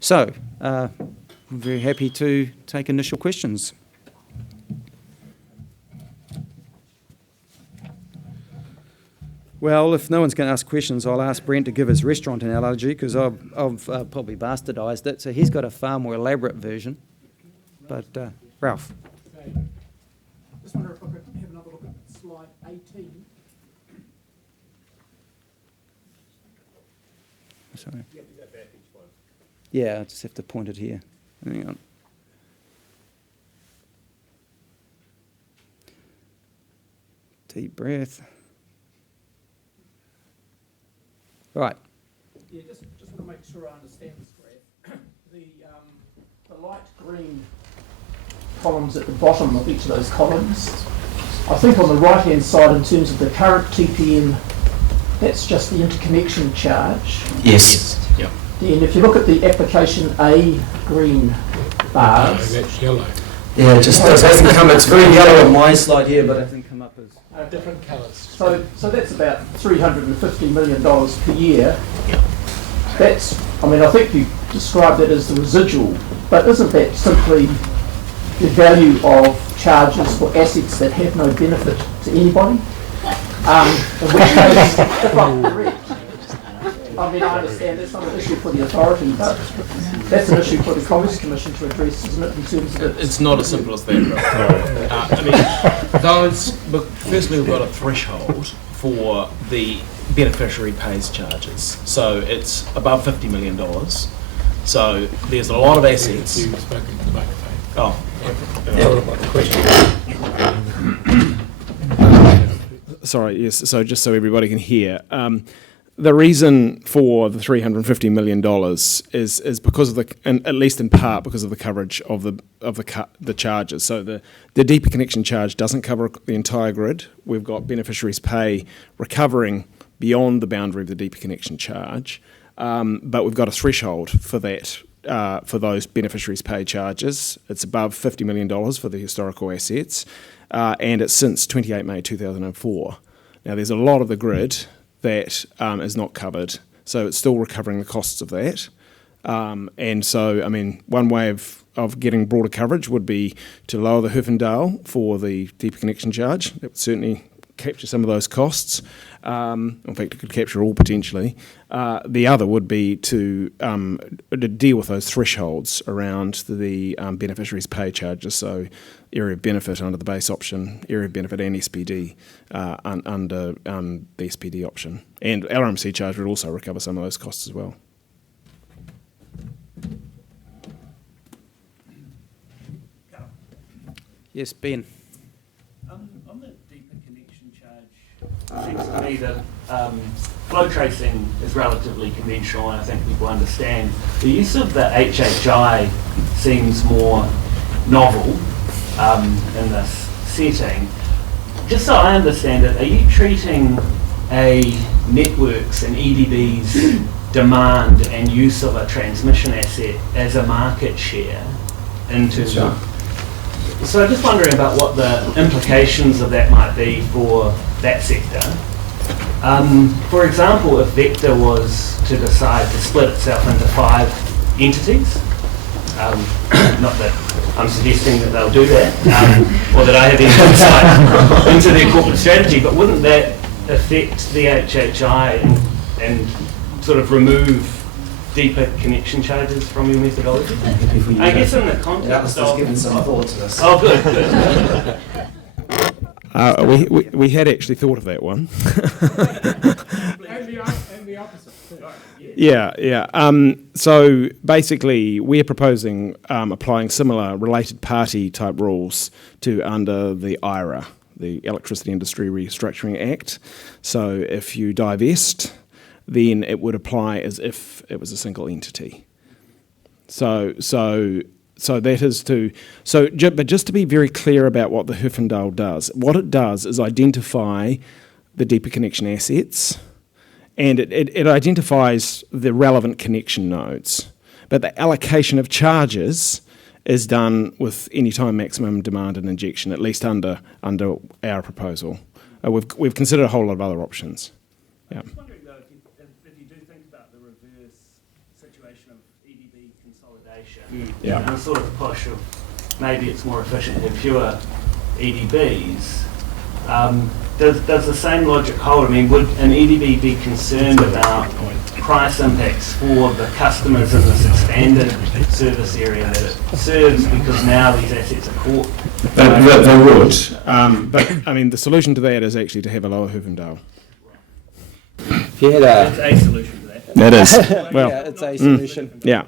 So, I'm very happy to take initial questions. Well, if no one's going to ask questions, I'll ask Brent to give his restaurant analogy, because I've probably bastardised it, so he's got a far more elaborate version. But, Ralph. Just wonder if I could have another look at slide 18. Sorry. Yeah, I just have to point it here. Hang on. Deep breath. Right. Yeah, just want to make sure I understand this graph. The light green columns at the bottom of each of those columns, I think on the right-hand side, in terms of the current TPM, that's just the interconnection charge. Yes. Yep. Then if you look at the application A green bars. No, that's yellow. Yeah, it just hasn't come. It's very yellow on my slide here, but it hasn't come up as Different colours. So that's about $350 million per year. That's, I mean, I think you described it as the residual, but isn't that simply the value of charges for assets that have no benefit to anybody? In which case, if I'm correct, I mean, I understand that's not an issue for the authority, but that's an issue for the Commerce Commission to address, isn't it, in terms of It's not as simple as that. I mean, look, firstly, we've got a threshold for the beneficiary pays charges. So it's above $50 million. So there's a lot of assets. You've spoken to the microphone. Oh, sorry, yes, so just so everybody can hear. The reason for the $350 million is because of and at least in part because of the coverage of the charges. So the deeper connection charge doesn't cover the entire grid. We've got beneficiaries pay recovering beyond the boundary of the deeper connection charge, but we've got a threshold for that. For those beneficiaries pay charges, it's above $50 million for the historical assets, and it's since 28 May 2004. Now there's a lot of the grid that is not covered, so it's still recovering the costs of that. And so, I mean, one way of getting broader coverage would be to lower the Hoof-and-Dale for the deeper connection charge. That would certainly capture some of those costs. In fact, it could capture all potentially. The other would be to deal with those thresholds around the beneficiaries pay charges, so area of benefit under the base option, area of benefit and SPD under the SPD option. And LRMC charge would also recover some of those costs as well. Yes, Ben. On the deeper connection charge, it seems to me that flow tracing is relatively conventional, and I think people understand. The use of the HHI seems more novel in this setting. Just so I understand it, are you treating a network's and EDB's demand and use of a transmission asset as a market share in terms of? So I'm just wondering about what the implications of that might be for that sector. For example, if Vector was to decide to split itself into 5 entities, not that I'm suggesting that they'll do that, or that I have any insight into their corporate strategy, but wouldn't that affect the HHI and sort of remove deeper connection charges from your methodology? I guess in the context of... given some thought to this. Oh, good. We had actually thought of that one. And the opposite. Yeah. So basically, we're proposing applying similar related party type rules to under the IRA, the Electricity Industry Restructuring Act. So if you divest, then it would apply as if it was a single entity. So that is but just to be very clear about what the Hoof-and-Dale does, what it does is identify the deeper connection assets, and it identifies the relevant connection nodes. But the allocation of charges is done with any time maximum demand and injection, at least under our proposal. We've considered a whole lot of other options. Yeah. I'm just wondering though, if you do think about the reverse situation of EDB consolidation, Yeah. and a sort of push of maybe it's more efficient to have fewer EDBs, does the same logic hold? I mean, would an EDB be concerned about price impacts for the customers in this expanded service area that it serves because now these assets are caught? They would, but I mean, the solution to that is actually to have a lower Hoovendale. If you had That's a, a solution to that. That is, well, yeah, it's a solution. yeah.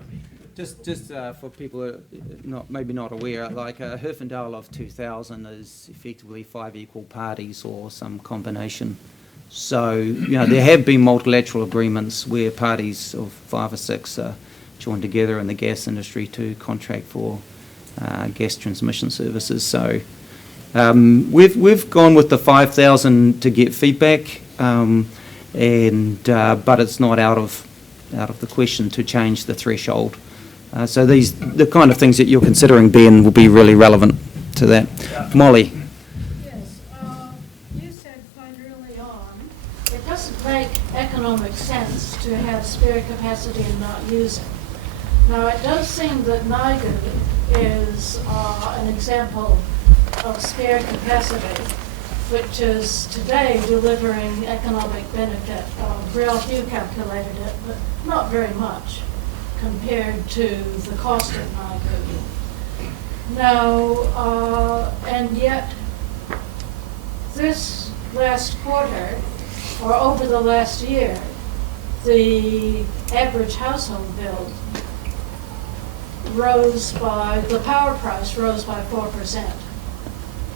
Just for people who are maybe not aware, like a Herfindahl of 2000 is effectively 5 equal parties or some combination. So, there have been multilateral agreements where parties of 5 or 6 are joined together in the gas industry to contract for gas transmission services. So, we've gone with the 5,000 to get feedback, but it's not out of the question to change the threshold. So the kind of things that you're considering, Ben, will be really relevant to that. Molly. Yes, you said quite early on, it doesn't make economic sense to have spare capacity and not use it. Now, it does seem that NIGU is an example of spare capacity, which is today delivering economic benefit. Ralph, you calculated it, but not very much compared to the cost of NIGU. Now, and yet, this last quarter, or over the last year, the average household bill the power price rose by 4%,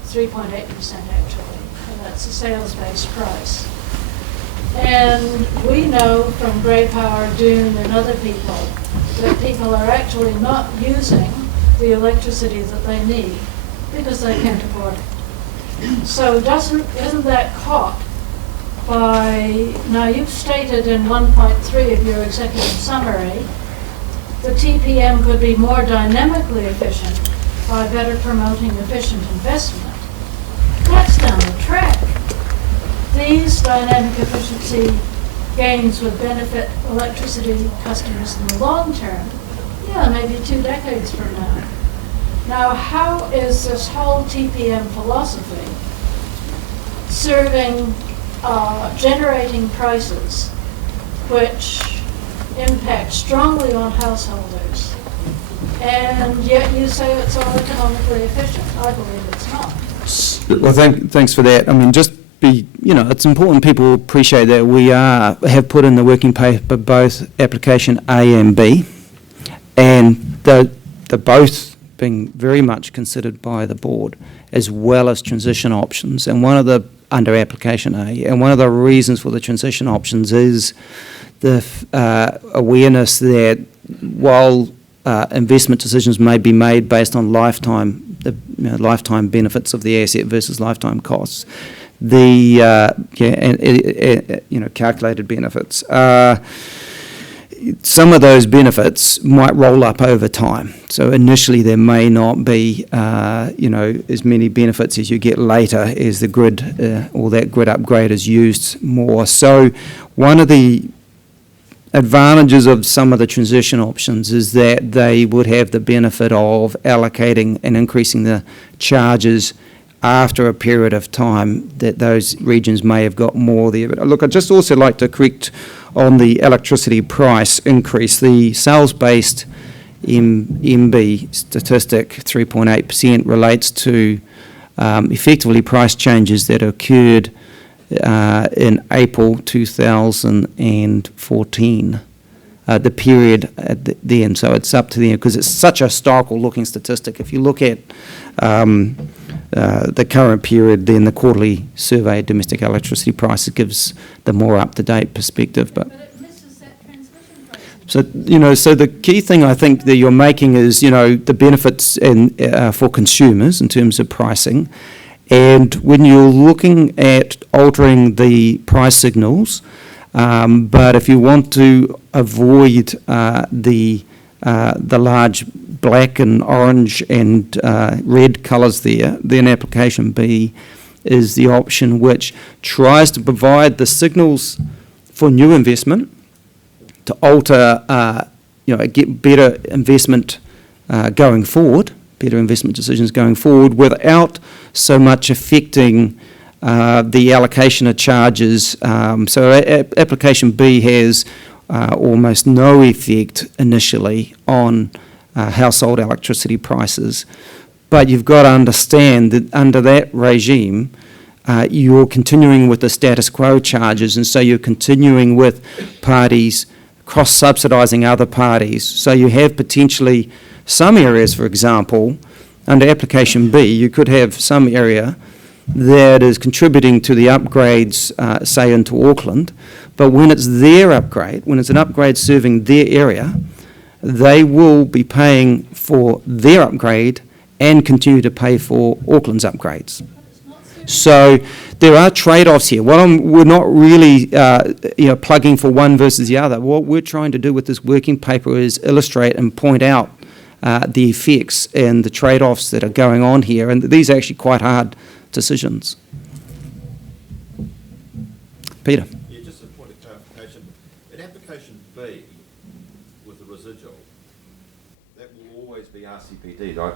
3.8% actually, and that's the sales-based price. And we know from Grey Power, Dune, and other people that people are actually not using the electricity that they need because they can't afford it. So isn't that caught by, now you've stated in 1.3 of your executive summary, the TPM could be more dynamically efficient by better promoting efficient investment. That's down the track. These dynamic efficiency gains would benefit electricity customers in the long term, maybe 2 decades from now. Now, how is this whole TPM philosophy serving, generating prices which impact strongly on householders, and yet you say it's all economically efficient? I believe it's not. Well, thanks for that. I mean, it's important people appreciate that we have put in the working paper both application A and B, and they're both being very much considered by the board, as well as transition options. And under application A, and one of the reasons for the transition options is the awareness that while investment decisions may be made based on lifetime benefits of the asset versus lifetime costs, calculated benefits. Some of those benefits might roll up over time. So initially there may not be, as many benefits as you get later as the grid or that grid upgrade is used more. So one of the advantages of some of the transition options is that they would have the benefit of allocating and increasing the charges after a period of time that those regions may have got more there. But look, I'd just also like to correct on the electricity price increase. The sales-based MB statistic, 3.8%, relates to effectively price changes that occurred in April 2014, the period at the end. So it's up to the end, because it's such a historical looking statistic. If you look at the current period, then the quarterly survey of domestic electricity prices gives the more up-to-date perspective. But it misses that transmission price. so the key thing I think that you're making is, the benefits for consumers in terms of pricing. And when you're looking at altering the price signals, but if you want to avoid the large black and orange and red colours there, then application B is the option which tries to provide the signals for new investment to alter get better investment going forward, better investment decisions going forward, without so much affecting the allocation of charges. So application B has almost no effect initially on household electricity prices. But you've got to understand that under that regime, you're continuing with the status quo charges, and so you're continuing with parties cross-subsidising other parties. So you have potentially some areas, for example, under application B, you could have some area that is contributing to the upgrades, say into Auckland, but when it's their upgrade, when it's an upgrade serving their area, they will be paying for their upgrade and continue to pay for Auckland's upgrades. So there are trade-offs here. We're not really plugging for one versus the other. What we're trying to do with this working paper is illustrate and point out the effects and the trade-offs that are going on here, and these are actually quite hard decisions. Peter. Yeah, just a point of clarification. In application B, with the residual, that will always be RCPD, right?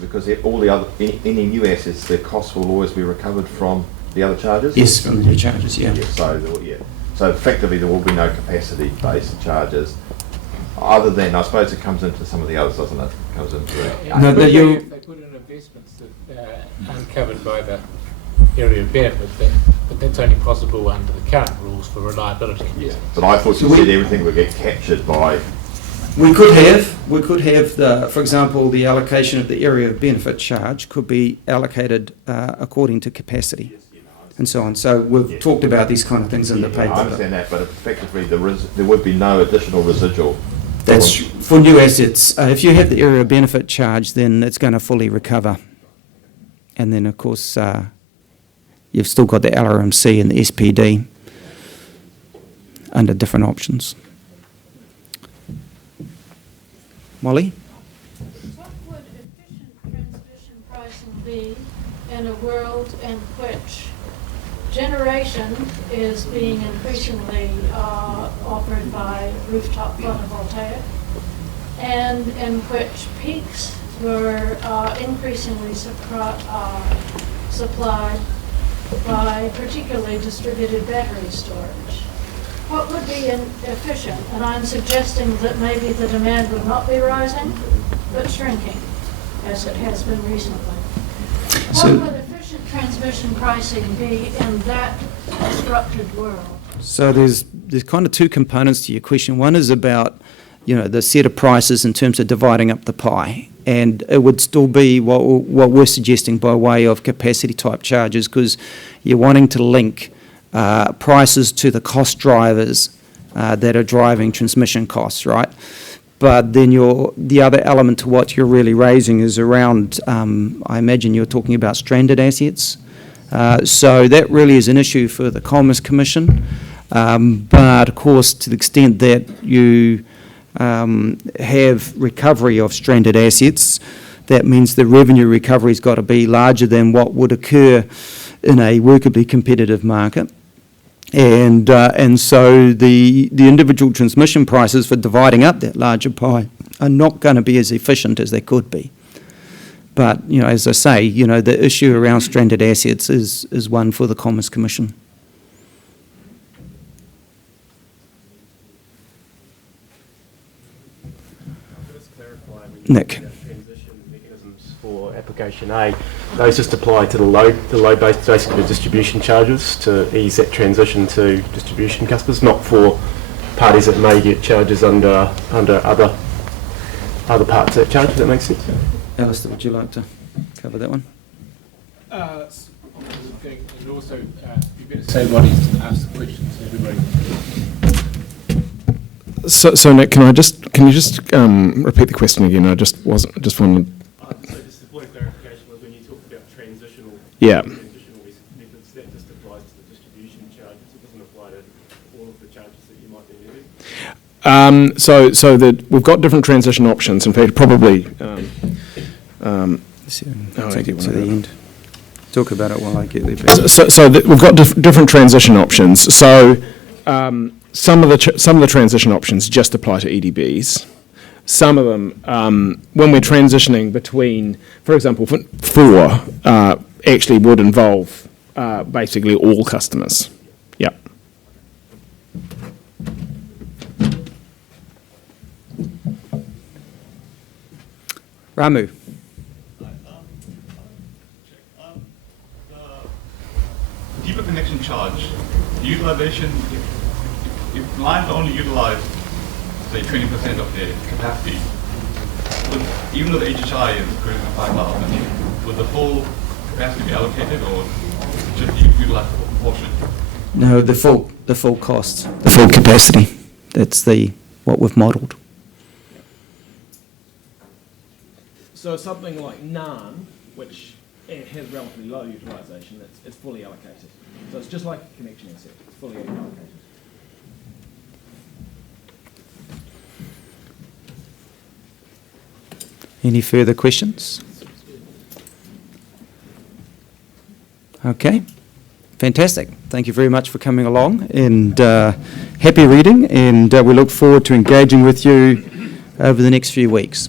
Because all the other, any new assets, their costs will always be recovered from the other charges? Yes, from the new charges, yeah. So effectively there will be no capacity-based charges, other than, I suppose it comes into some of the others, doesn't it? Comes into that. No, They put in investments that aren't covered by the area of benefit, but that's only possible under the current rules for reliability. Yeah, but I thought you said everything would get captured by... We could have the, for example, the allocation of the area of benefit charge could be allocated according to capacity and so on. So we've talked about these kind of things in the paper. I understand that, but effectively there would be no additional residual. That's for new assets. If you have the area of benefit charge, then it's going to fully recover. And then, of course, you've still got the LRMC and the SPD under different options. Molly? What would efficient transmission pricing be in a world in which generation is being increasingly offered by rooftop photovoltaic, and in which peaks were increasingly supplied by particularly distributed battery storage? What would be efficient? And I'm suggesting that maybe the demand would not be rising, but shrinking, as it has been recently. What would efficient transmission pricing be in that disrupted world? So there's kind of two components to your question. One is about, the set of prices in terms of dividing up the pie. And it would still be what we're suggesting by way of capacity type charges, because you're wanting to link prices to the cost drivers that are driving transmission costs, right? But then the other element to what you're really raising is around, I imagine you're talking about stranded assets. So that really is an issue for the Commerce Commission. But of course, to the extent that you have recovery of stranded assets, that means the revenue recovery's got to be larger than what would occur in a workably competitive market. And so the individual transmission prices for dividing up that larger pie are not going to be as efficient as they could be. But, as I say, the issue around stranded assets is one for the Commerce Commission. Nick. Transition mechanisms for application A, those just apply to the load base, basically the distribution charges, to ease that transition to distribution customers, not for parties that may get charges under other parts of that charge. Does that make sense? Alistair, would you like to cover that one? And also, you better say what he's asked the questions to everybody. So Nick, can you just repeat the question again? I just wanted. So just the point of clarification was when you talked about transitional methods, that just applies to the distribution charges. It doesn't apply to all of the charges that you might be levying. So we've got different transition options. In fact, probably. Take it to the end. Talk about it while I get there. So we've got different transition options. So some of the transition options just apply to EDBs, some of them, when we're transitioning between, for example, four actually would involve basically all customers. Yep. Ramu. Deeper connection charge, the utilization, if lines only utilize, say, 20% of their capacity, even though the HHI is greater than 5,000, would the full capacity be allocated or just utilize a portion? No, the full cost, the full capacity. That's what we've modelled. So something like NAN, which has relatively low utilisation, it's fully allocated. So it's just like a connection asset, it's fully allocated. Any further questions? Okay, fantastic. Thank you very much for coming along, and happy reading, and we look forward to engaging with you over the next few weeks.